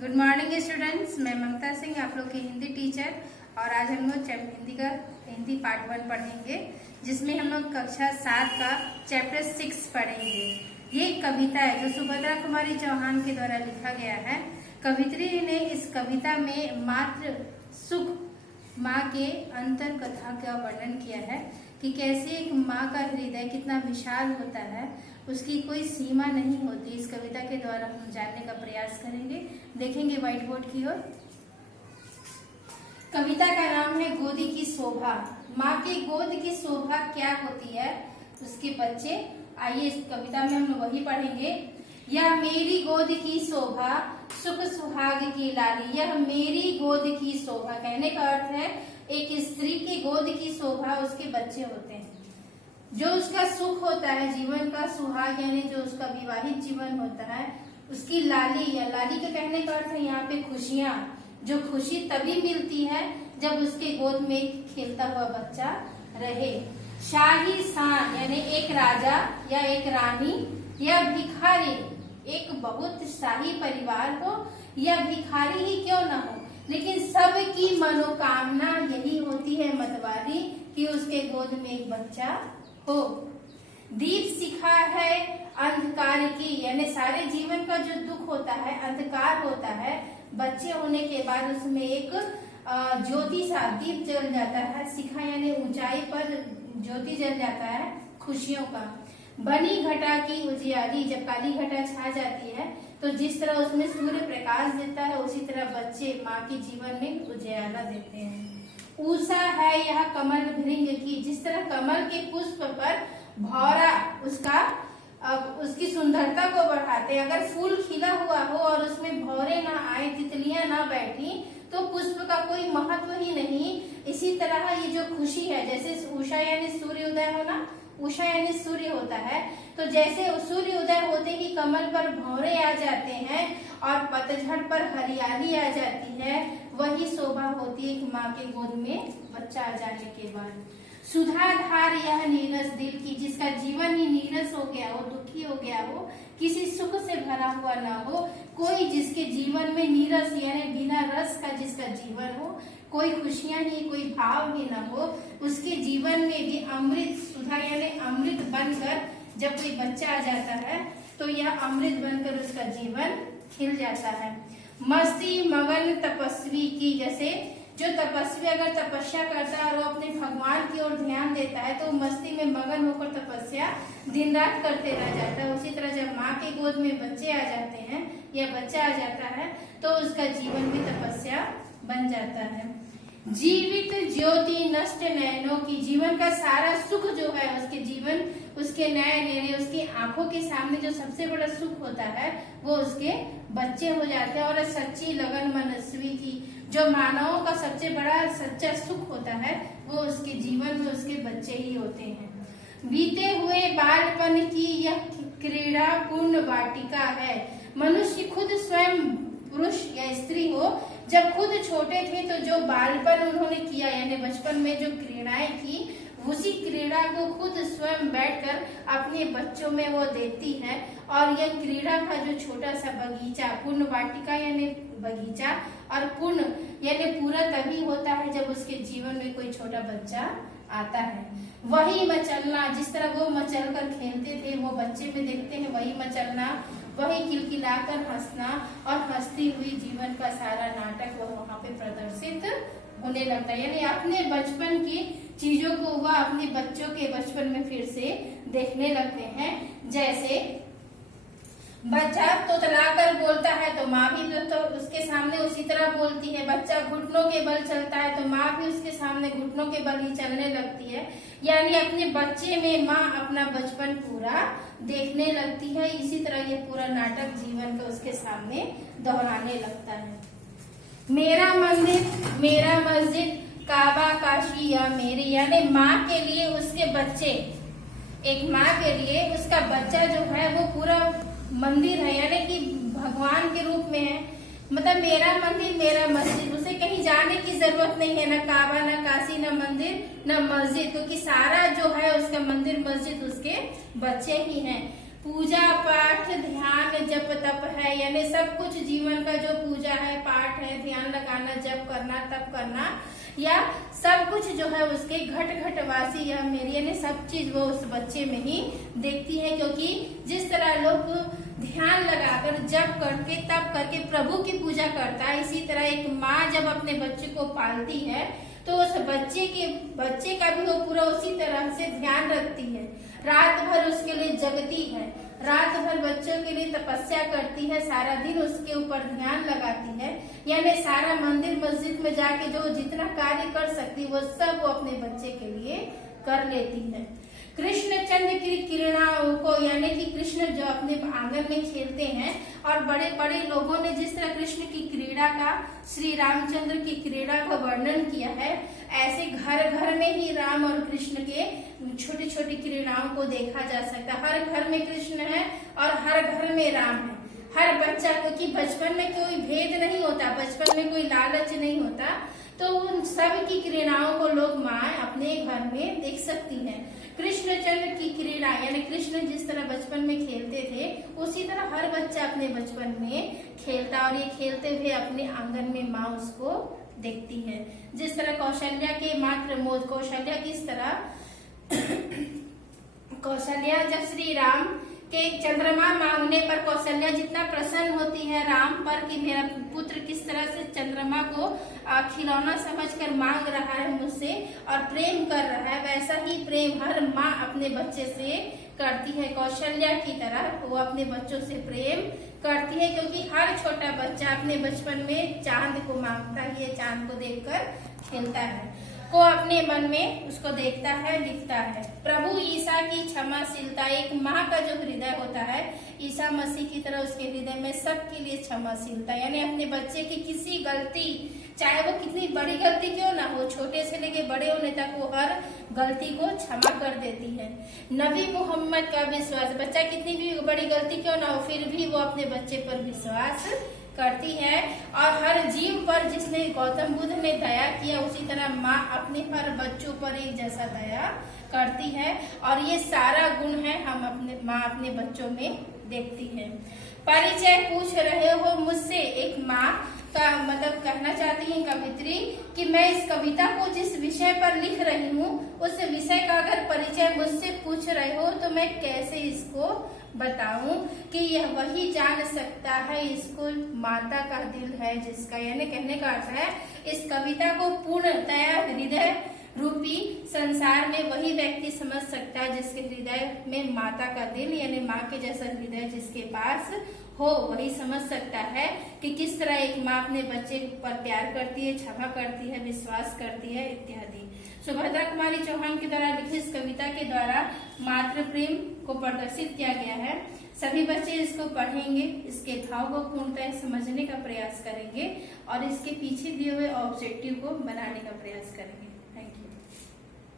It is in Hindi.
गुड मॉर्निंग स्टूडेंट्स, मैं ममता सिंह आप लोग की हिंदी टीचर। और आज हम लोग हिंदी पार्ट 1 पढ़ेंगे, जिसमें हम लोग कक्षा 7 का चैप्टर 6 पढ़ेंगे। ये कविता है जो सुभद्रा कुमारी चौहान के द्वारा लिखा गया है। कवित्री ने इस कविता में मात्र सुख माँ के अंतर कथा का वर्णन किया है कि कैसे एक माँ का हृदय कितना विशाल होता है, उसकी कोई सीमा नहीं होती। इस कविता के द्वारा हम जानने का प्रयास करेंगे। देखेंगे व्हाइट बोर्ड की ओर। कविता का नाम है गोदी की शोभा। माँ की गोद की शोभा क्या होती है, उसके बच्चे। आइए इस कविता में हम वही पढ़ेंगे। यह मेरी गोद की शोभा, सुख सुहाग की लाली। यह मेरी गोद की शोभा कहने का अर्थ है एक स्त्री की गोद की शोभा उसके बच्चे होते हैं, जो उसका सुख होता है जीवन का। सुहाग यानी जो उसका विवाहित जीवन होता है, उसकी लाली। या लाली के कहने का अर्थ है यहाँ पे खुशियाँ। जो खुशी तभी मिलती है जब उसके गोद में खेलता हुआ बच्चा रहे। शाही शान यानी एक राजा या एक रानी या भिखारी, एक बहुत शाही परिवार हो या भिखारी ही क्यों ना हो, लेकिन सबकी मनोकामना यही होती है मतवारी कि उसके गोद में एक बच्चा हो। दीप शिखा है अंधकार की, यानी सारे जीवन का जो दुख होता है, अंधकार होता है, बच्चे होने के बाद उसमें एक ज्योति सा दीप जल जाता है। शिखा यानी ऊंचाई पर ज्योति जल जाता है खुशियों का। बनी घटा की उजियारी, जब काली घटा छा जाती है तो जिस तरह उसमें सूर्य प्रकाश देता है, उसी तरह बच्चे माँ के जीवन में उजियारा देते हैं। ऊषा है यह कमल भृंग की, जिस तरह कमल के पुष्प पर भौरा उसकी सुंदरता को बढ़ाते हैं। अगर फूल खिला हुआ हो और उसमें भौरे ना आए, तितलियां ना बैठी, तो पुष्प का कोई महत्व ही नहीं। इसी तरह ये जो खुशी है, जैसे उषा यानी सूर्योदय होना, उषा यानी सूर्य होता है, तो जैसे सूर्य उदय होते ही कमल पर भौरे आ जाते हैं और पतझड़ पर हरियाली आ जाती है, वही शोभा होती है एक माँ के गोद में बच्चा आ जाने के बाद। सुधाधार यह नीरस दिल की, जिसका जीवन ही नीरस हो गया हो, दुखी हो गया हो, किसी सुख से भरा हुआ ना हो, कोई जिसके जीवन में नीरस यानी बिना रस का जिसका जीवन हो, कोई खुशियां ही, कोई भाव ही ना हो, उसके जीवन में भी अमृत, सुधा यानी अमृत बनकर जब कोई बच्चा आ जाता है तो यह अमृत बनकर उसका जीवन खिल जाता है। मस्ती मगन तपस्वी की, जैसे जो तपस्वी अगर तपस्या करता है और वो अपने भगवान की ओर ध्यान देता है तो मस्ती में मगन होकर तपस्या दिन रात करते रह जाता है। उसी तरह जब माँ के गोद में बच्चे आ जाते हैं या बच्चा आ जाता है तो उसका जीवन भी तपस्या बन जाता है। जीवित ज्योति नष्ट नयनों की, जीवन का सारा सुख जो है उसके जीवन, उसके नयन यानी उसकी आंखों के सामने जो सबसे बड़ा सुख होता है वो उसके बच्चे हो जाते हैं। और सच्ची लगन मनस्वी की, जो मानवों का सबसे बड़ा सच्चा सुख होता है वो उसके जीवन में उसके बच्चे ही होते हैं। बीते हुए बालपन की यह क्रीड़ा पूर्ण वाटिका है। मनुष्य खुद स्वयं पुरुष या स्त्री हो, जब खुद छोटे थे तो जो बालपन उन्होंने किया यानी बचपन में जो क्रीड़ाएं की, उसी क्रीड़ा को खुद स्वयं बैठकर अपने बच्चों में वो देती है। और यह क्रीड़ा का जो छोटा सा बगीचा, पूर्ण वाटिका यानी बगीचा, और पूर्ण यानी पूरा तभी होता है जब उसके जीवन में कोई छोटा बच्चा आता है। वही मचलना, जिस तरह वो मचल कर खेलते थे वो बच्चे में देखते हैं, वही मचलना, वही किलकिलाकर हंसना, और हंसती हुई जीवन का सारा नाटक वो वहाँ पे प्रदर्शित होने लगता है। यानी अपने बचपन की चीजों को वह अपने बच्चों के बचपन में फिर से देखने लगते हैं। जैसे बच्चा तोतलाकर बोलता है तो माँ भी तो उसके सामने उसी तरह बोलती है। बच्चा घुटनों के बल चलता है तो माँ भी उसके सामने घुटनों के बल ही चलने लगती है। यानी अपने बच्चे में माँ अपना बचपन पूरा देखने लगती है। इसी तरह ये पूरा नाटक जीवन का उसके सामने दोहराने लगता है। मेरा मंदिर मेरा मस्जिद, काबा काशी या मेरी, यानी माँ के लिए उसके बच्चे, एक माँ के लिए उसका बच्चा जो है वो पूरा मंदिर है, यानी कि भगवान के रूप में है। मतलब मेरा मंदिर मेरा मस्जिद, उसे कहीं जाने की जरूरत नहीं है, न काबा न काशी न मंदिर न मस्जिद, क्योंकि सारा जो है उसका मंदिर मस्जिद उसके बच्चे ही हैं। पूजा पाठ ध्यान जप तप है, यानी सब कुछ जीवन का जो पूजा है, ध्यान लगाना, जब करना तब करना, या सब कुछ जो है उसके घट घट वासी या मेरी यानी सब चीज वो उस बच्चे में ही देखती है। क्योंकि जिस तरह लोग ध्यान लगाकर जब करके तब करके प्रभु की पूजा करता है, इसी तरह एक माँ जब अपने बच्चे को पालती है तो उस बच्चे का भी वो पूरा उसी तरह से ध्यान रखती है। रात भर उसके लिए जगती है, रात भर बच्चों के लिए तपस्या करती है, सारा दिन उसके ऊपर ध्यान लगाती है, यानी सारा मंदिर मस्जिद में जाके जो जितना कार्य कर सकती है वो सब वो अपने बच्चे के लिए कर लेती है। कृष्ण चंद्र की किरणाओं को यानी कि कृष्ण जो अपने आंगन में खेलते हैं, और बड़े बड़े लोगों ने जिस तरह कृष्ण की क्रीड़ा का, श्री रामचंद्र की क्रीड़ा का वर्णन किया है, ऐसे घर घर में ही राम और कृष्ण के छोटी छोटी क्रीड़ाओं को देखा जा सकता है। हर घर में कृष्ण है और हर घर में राम है। हर बच्चा, क्योंकि बचपन में कोई भेद नहीं होता, बचपन में कोई लालच नहीं होता, तो उन सब की क्रीड़ाओं को लोग माँ अपने घर में देख सकती हैं। कृष्ण चंद्र की क्रीड़ा यानी कृष्ण जिस तरह बचपन में खेलते थे उसी तरह हर बच्चा अपने बचपन में खेलता, और ये खेलते हुए अपने आंगन में माँ उसको देखती है। जिस तरह कौशल्या के मात्र मोद, कौशल्या किस तरह कौशल्या जब श्री राम के चंद्रमा मांगने पर कौशल्या जितना प्रसन्न होती है राम पर कि मेरा पुत्र किस तरह से चंद्रमा को खिलौना समझकर मांग रहा है मुझसे और प्रेम कर रहा है, वैसा ही प्रेम हर माँ अपने बच्चे से करती है। कौशल्या की तरह वो अपने बच्चों से प्रेम करती है, क्योंकि हर छोटा बच्चा अपने बचपन में चांद को मांगता है, चांद को देखकर खेलता है, को अपने मन में उसको देखता है, लिखता है। प्रभु ईसा की क्षमाशीलता, एक माँ का जो हृदय होता है ईसा मसीह की तरह उसके हृदय में सबके लिए क्षमाशीलता, यानी अपने बच्चे की किसी गलती, चाहे वो कितनी बड़ी गलती क्यों ना हो, छोटे से लेके बड़े होने तक वो हर गलती को क्षमा कर देती है। नबी मोहम्मद का विश्वास, बच्चा कितनी भी बड़ी गलती क्यों ना हो फिर भी वो अपने बच्चे पर विश्वास करती है। और हर जीव पर जिसने गौतम बुद्ध ने दया किया उसी तरह माँ अपने हर बच्चों पर एक जैसा दया करती है, और ये सारा गुण है हम अपने माँ अपने बच्चों में देखती है। परिचय पूछ रहे हो मुझसे, एक माँ का मतलब कहना चाहती है कवित्री कि मैं इस कविता को जिस विषय पर लिख रही हूँ उस विषय का अगर परिचय मुझसे पूछ रहे हो तो मैं कैसे इसको बताऊं कि यह वही जान सकता है, इसको माता का दिल है जिसका, यानी कहने का अर्थ है इस कविता को पूर्णतया हृदय रूपी संसार में वही व्यक्ति समझ सकता है जिसके हृदय में माता का दिल यानी माँ के जैसा हृदय जिसके पास हो, वही समझ सकता है कि किस तरह एक माँ अपने बच्चे पर प्यार करती है, क्षमा करती है, विश्वास करती है इत्यादि। सुभद्रा कुमारी चौहान के द्वारा लिखित इस कविता के द्वारा मातृ प्रेम को प्रदर्शित किया गया है। सभी बच्चे इसको पढ़ेंगे, इसके भाव को पूर्णतः समझने का प्रयास करेंगे और इसके पीछे दिए हुए ऑब्जेक्टिव को बनाने का प्रयास करेंगे। Thank you.